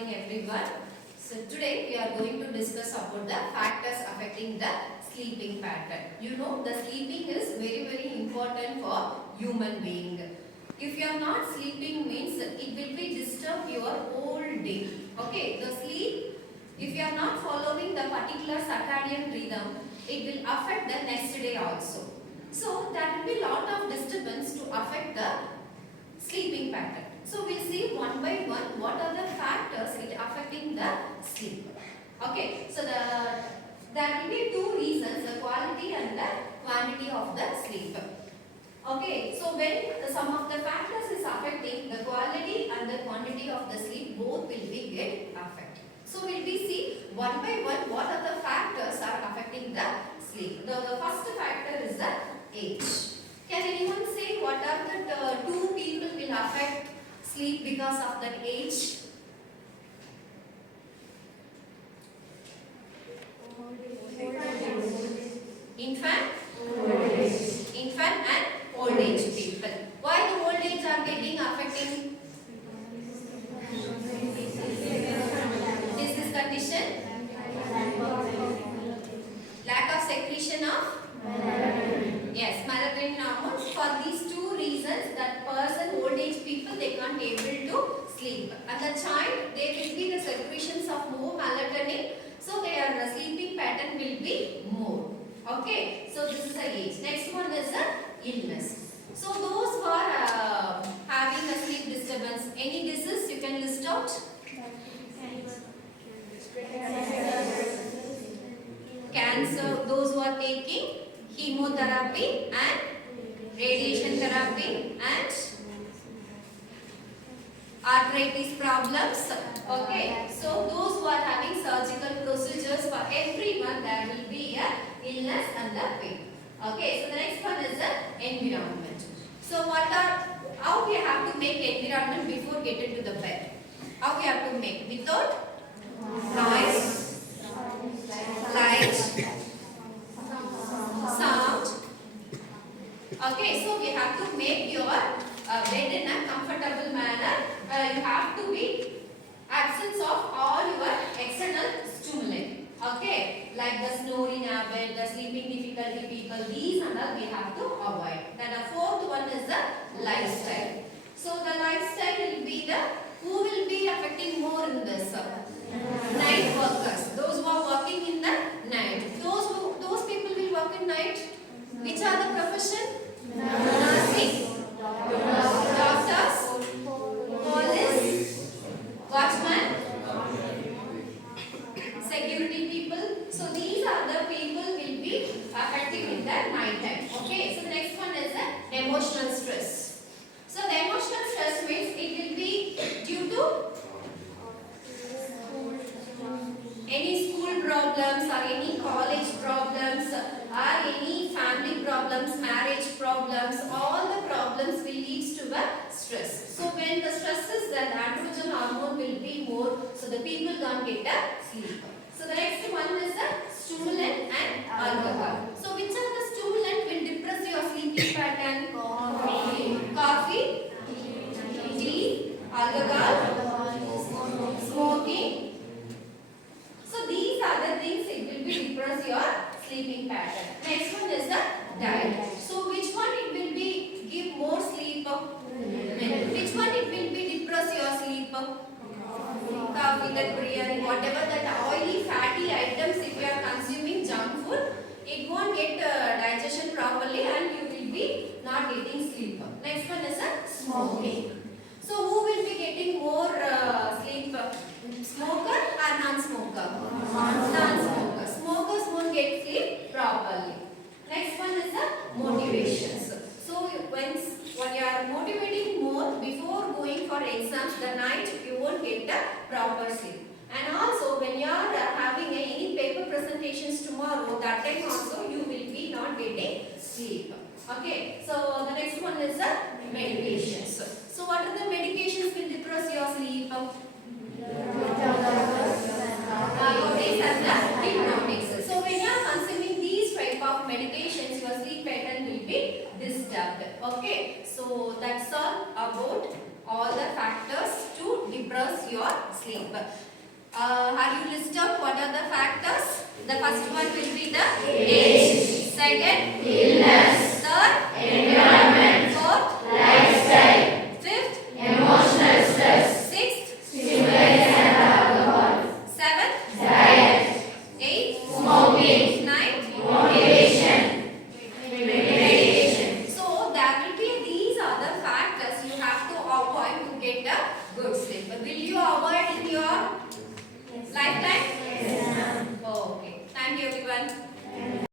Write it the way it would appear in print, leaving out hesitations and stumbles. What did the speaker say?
morning everyone. So today we are going to discuss about the factors affecting the sleeping pattern. You know the sleeping is very important for human being. If you are not sleeping means it will be disturb your whole day. Okay, the sleep, if you are not following the particular circadian rhythm, it will affect the next day also. So there will be lot of disturbance to affect the sleeping pattern. So we'll see one by one what are the factors it affecting the sleep. Okay, so there will be two reasons, the quality and the quantity of the sleep. Okay, so when some of the factors is affecting the quality and the quantity of the sleep, both will be get affected. So we'll be see one by one what are the factors are affecting the sleep. The first factor is the age. Can anyone say what are the two people will affect sleep because of that age? Infant? Infant and old age people. Why the old age are getting affecting? Is this condition? Lack of secretion of? Yes, melatonin hormones. For these two reasons, that person, old age people, they can't able to sleep. And the child, there will be the secretions of more melatonin, so their sleeping pattern will be more. Okay, so this is the age. Next one is the illness. So those who are having a sleep disturbance, any disease you can list out? Cancer, those who are taking chemotherapy and radiation therapy and arthritis problems. Okay, so those who are having surgical procedures, for everyone there will be a illness and the pain. Okay, so the next one is the environment. So how we have to make environment before getting to the bed? How we have to make? Without noise, light, sound. Okay, so we have to make your bed in a comfortable manner. You have to be absence of all your external stimuli. Okay, like the snoring habit, the sleeping difficulty people, these and all we have to avoid. Then the fourth one is the lifestyle. So the lifestyle will be who will be affecting more in this? Night workers. Those who are working in the night. Those people will work in night. Which are the profession? Nursing, doctors, police, watchman, security people. So these are the people will be affecting in the night time. Okay. So the next one is the emotional stress. So the emotional stress means it will be due to any school problems or any college problems or any family problems, marriage problems, all the problems will lead to a stress. So when the stress is then androgen hormone will be more, so the people can't get a sleep. So the next one is the stimulant and alcohol. So which are the stimulant will depress your sleeping pattern? Coffee, tea, alcohol, smoking. So these are the things it will be depress your sleeping pattern. Next one is the diet. So which one it will be give more sleep? Which one it will be depress your sleep? Coffee, that biryani, whatever that oily fatty items, if you are consuming junk food, it won't get digestion properly and you will be not getting sleep. Next one is a smoking. So who will be getting more sleep? Smoker or non-smoker? Non-smoker. Smokers won't get sleep properly. Next one is the motivations. So when you are motivating more before going for exams, the night you won't get the proper sleep. And also when you are having any paper presentations tomorrow, that time also you will be not getting sleep. Okay. So the next one is the medications. So what are the medications will depress your sleep? Narcotics and the hypnotics. So when you are consuming these type of medications, your sleep pattern will be disturbed. Okay. So that's all about all the factors to depress your sleep. Have you listed out what are the factors? The first one will be the age. Second, illness.